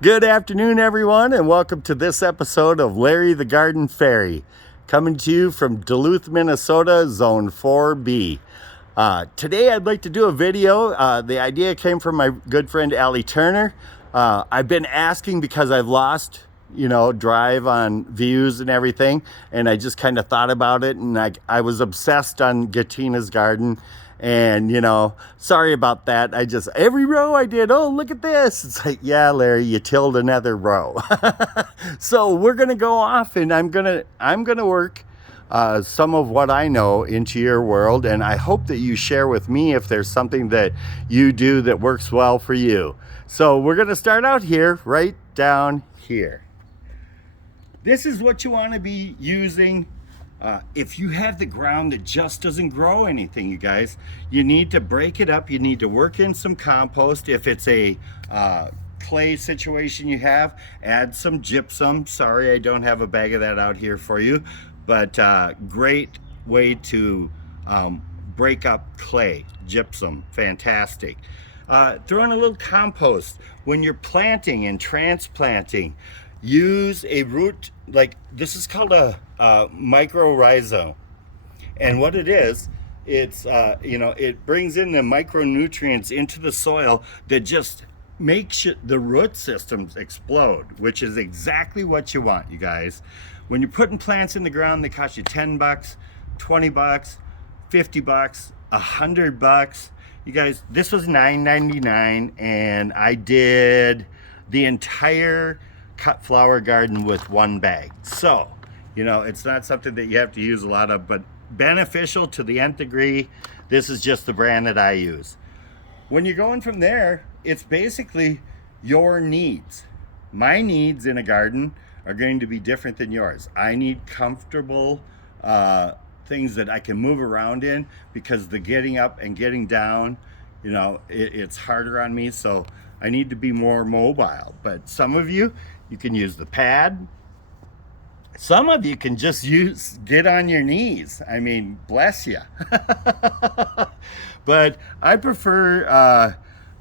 Good afternoon, everyone, and welcome to this episode of Larry the Garden Fairy, coming to you from Duluth, Minnesota, Zone 4B. Today, I'd like to do a video. The idea came from my good friend Allie Turner. I've been asking because I've lost, drive on views and everything, and I just kind of thought about it, and I was obsessed on Gatina's garden. And, sorry about that. Every row I did, oh, look at this. It's like, yeah, Larry, you tilled another row. So we're going to go off and I'm going to work some of what I know into your world. And I hope that you share with me if there's something that you do that works well for you. So we're going to start out here, right down here. This is what you want to be using. If you have the ground that just doesn't grow anything, you guys, you need to break it up. You need to work in some compost. If it's a clay situation you have, add some gypsum. Sorry, I don't have a bag of that out here for you, but great way to break up clay. Gypsum, fantastic. Throw in a little compost. When you're planting and transplanting, use a root, like this is called a mycorrhiza. And what it is, it's, it brings in the micronutrients into the soil that just makes the root systems explode, which is exactly what you want, you guys. When you're putting plants in the ground, they cost you 10 bucks, 20 bucks, 50 bucks, $100. You guys, this was $9.99, and I did the entire cut flower garden with one bag. So, it's not something that you have to use a lot of, but beneficial to the nth degree. This is just the brand that I use. When you're going from there, it's basically your needs. My needs in a garden are going to be different than yours. I need comfortable things that I can move around in, because the getting up and getting down, it's harder on me. So I need to be more mobile. But some of you can use the pad. Some of you can just get on your knees. I mean, bless you. But I prefer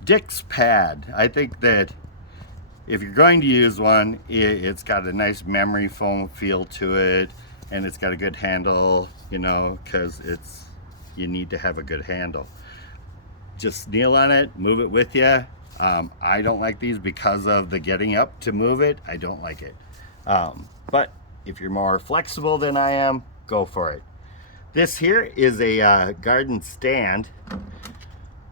Dick's pad. I think that if you're going to use one, it's got a nice memory foam feel to it, and it's got a good handle, because you need to have a good handle. Just kneel on it, move it with you. I don't like these because of the getting up to move it. I don't like it. But if you're more flexible than I am, go for it. This here is a garden stand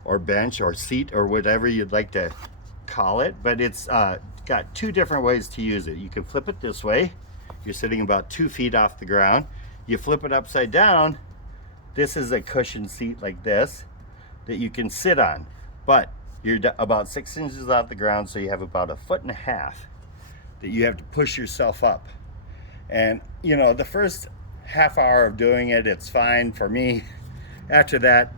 or bench or seat or whatever you'd like to call it. But it's got two different ways to use it. You can flip it this way. You're sitting about 2 feet off the ground. You flip it upside down. This is a cushioned seat like this that you can sit on. But you're about 6 inches off the ground, so you have about 1.5 feet that you have to push yourself up. And the first half hour of doing it, it's fine for me. After that,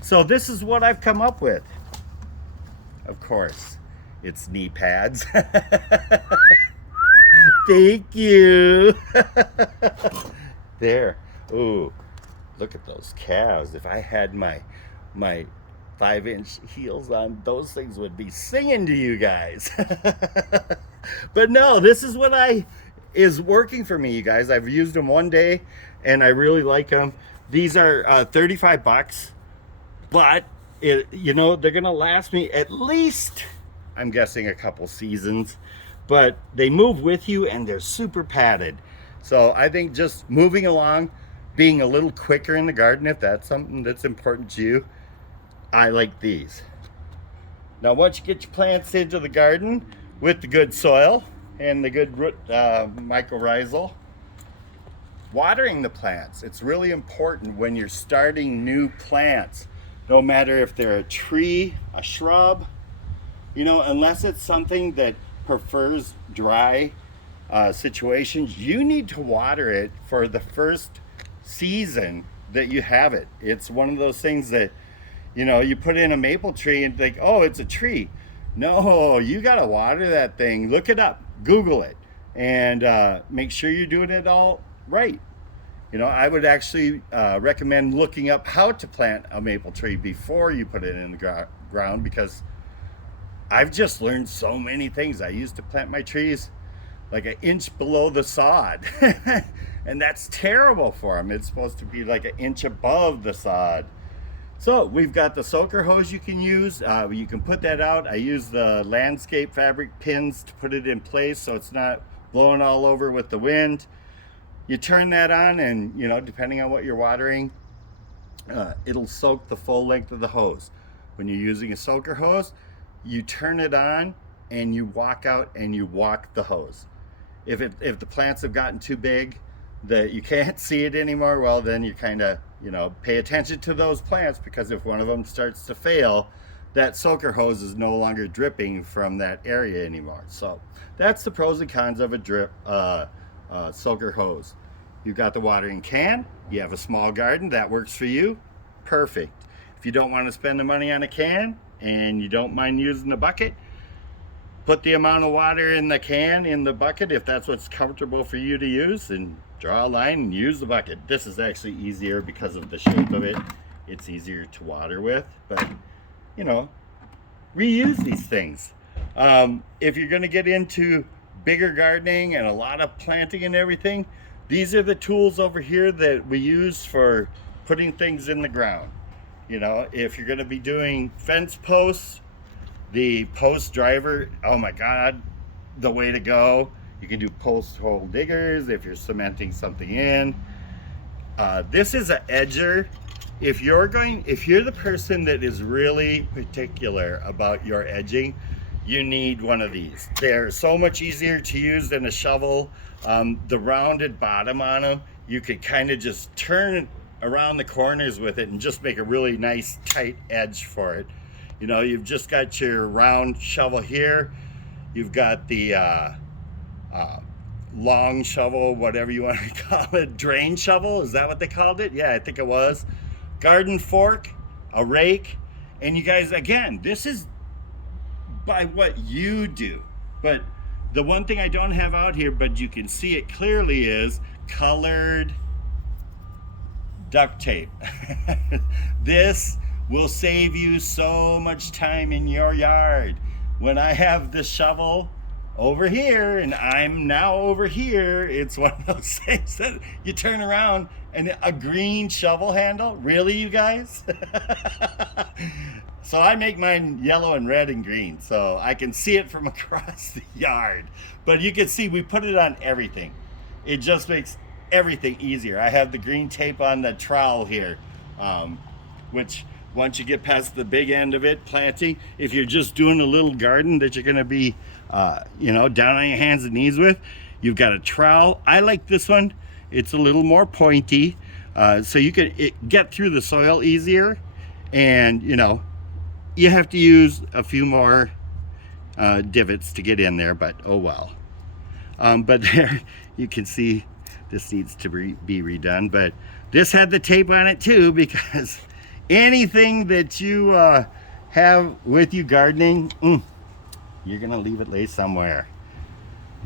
So this is what I've come up with. Of course, it's knee pads. Thank you. There. Ooh, look at those calves. If I had my 5-inch heels on, those things would be singing to you guys. But no, this is what is working for me, you guys. I've used them one day and I really like them. These are 35 bucks, but they're gonna last me at least, I'm guessing, a couple seasons. But they move with you and they're super padded. So I think just moving along, being a little quicker in the garden, if that's something that's important to you, I like these. Now, once you get your plants into the garden with the good soil and the good root mycorrhizal, watering the plants. It's really important when you're starting new plants, no matter if they're a tree, a shrub, unless it's something that prefers dry situations, you need to water it for the first season that you have it. It's one of those things that, you put in a maple tree and think, oh, it's a tree. No, you gotta water that thing. Look it up, Google it, and make sure you're doing it all right. I would actually recommend looking up how to plant a maple tree before you put it in the ground, because I've just learned so many things. I used to plant my trees like an inch below the sod. And that's terrible for them. It's supposed to be like an inch above the sod. So we've got the soaker hose you can use. You can put that out. I use the landscape fabric pins to put it in place so it's not blowing all over with the wind. You turn that on and, you know, depending on what you're watering, it'll soak the full length of the hose. When you're using a soaker hose, you turn it on and you walk out and you walk the hose. If the plants have gotten too big that you can't see it anymore, well, then you kind of, you know, pay attention to those plants, because if one of them starts to fail, that soaker hose is no longer dripping from that area anymore. So that's the pros and cons of a drip soaker hose. You've got the watering can. You have a small garden, that works for you. Perfect. If you don't want to spend the money on a can and you don't mind using the bucket, put the amount of water in the can in the bucket if that's what's comfortable for you to use, and draw a line and use the bucket. This is actually easier because of the shape of it. It's easier to water with, but you know, reuse these things. If you're going to get into bigger gardening and a lot of planting and everything, these are the tools over here that we use for putting things in the ground. You know, if you're going to be doing fence posts, the post driver, oh my God, the way to go. You can do post hole diggers if you're cementing something in. This is an edger. If you're the person that is really particular about your edging, you need one of these. They're so much easier to use than a shovel. The rounded bottom on them, you could kind of just turn around the corners with it and just make a really nice tight edge for it. You know, you've just got your round shovel here. You've got the long shovel, whatever you want to call it, drain shovel, is that what they called it? Yeah, I think it was. Garden fork, a rake, and you guys, again, this is by what you do. But the one thing I don't have out here, but you can see it clearly, is colored duct tape. This will save you so much time in your yard. When I have the shovel over here and I'm now over here, it's one of those things that you turn around and a green shovel handle. Really, you guys? So I make mine yellow and red and green so I can see it from across the yard. But you can see we put it on everything. It just makes everything easier. I have the green tape on the trowel here, which once you get past the big end of it, planting, if you're just doing a little garden that you're going to be, you know, down on your hands and knees with, you've got a trowel. I like this one. It's a little more pointy, so you can get through the soil easier. And, you know, you have to use a few more divots to get in there, but oh well. But there you can see this needs to be redone. But this had the tape on it too, because anything that you have with you gardening, you're gonna leave it lay somewhere.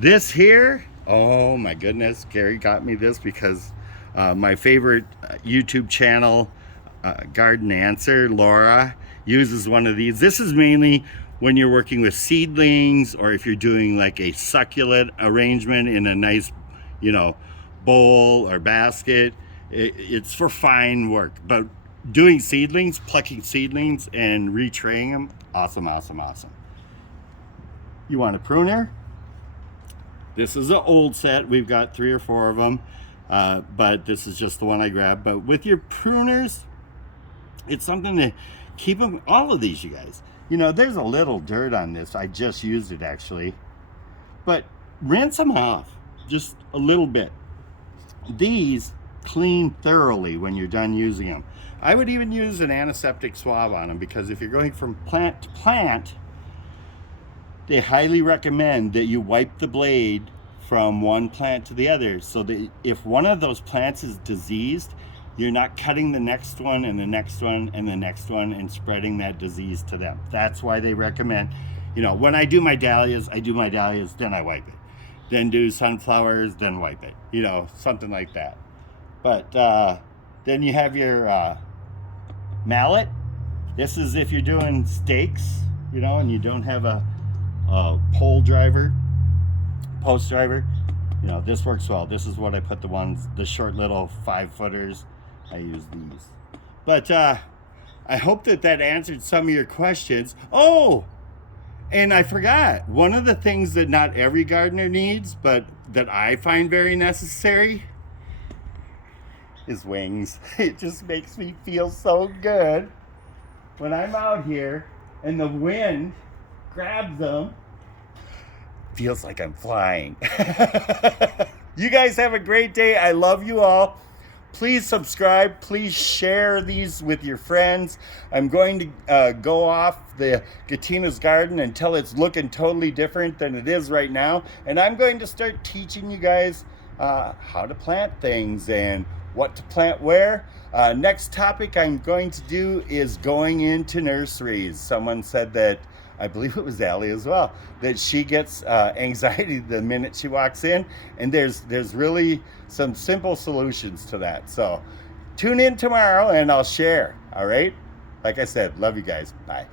This here, oh my goodness, Gary got me this because my favorite YouTube channel, Garden Answer, Laura, uses one of these. This is mainly when you're working with seedlings, or if you're doing like a succulent arrangement in a nice, you know, bowl or basket. It's for fine work. But doing seedlings, plucking seedlings and retraying them, awesome, awesome, awesome. You want a pruner? This is an old set. We've got 3 or 4 of them, but this is just the one I grabbed. But with your pruners, it's something to keep them, all of these, you guys. You know, there's a little dirt on this. I just used it actually. But rinse them off just a little bit. These clean thoroughly when you're done using them. I would even use an antiseptic swab on them, because if you're going from plant to plant, they highly recommend that you wipe the blade from one plant to the other, so that if one of those plants is diseased, you're not cutting the next one and the next one and the next one and spreading that disease to them. That's why they recommend, you know, when I do my dahlias, then I wipe it. Then do sunflowers, then wipe it. You know, something like that. But then you have your mallet. This is if you're doing stakes you know, and you don't have a post driver, you know, this works well. This is what I put the short little 5-footers. I use these. But I hope that answered some of your questions. Oh, and I forgot, one of the things that not every gardener needs, but that I find very necessary, is wings. It just makes me feel so good when I'm out here and the wind grabs them. Feels like I'm flying. You guys have a great day. I love you all. Please subscribe. Please share these with your friends. I'm going to go off the Gatina's garden until it's looking totally different than it is right now. And I'm going to start teaching you guys how to plant things and what to plant where. Next topic I'm going to do is going into nurseries. Someone said that, I believe it was Allie as well, that she gets anxiety the minute she walks in, and there's really some simple solutions to that. So tune in tomorrow and I'll share. All right, like I said, love you guys. Bye.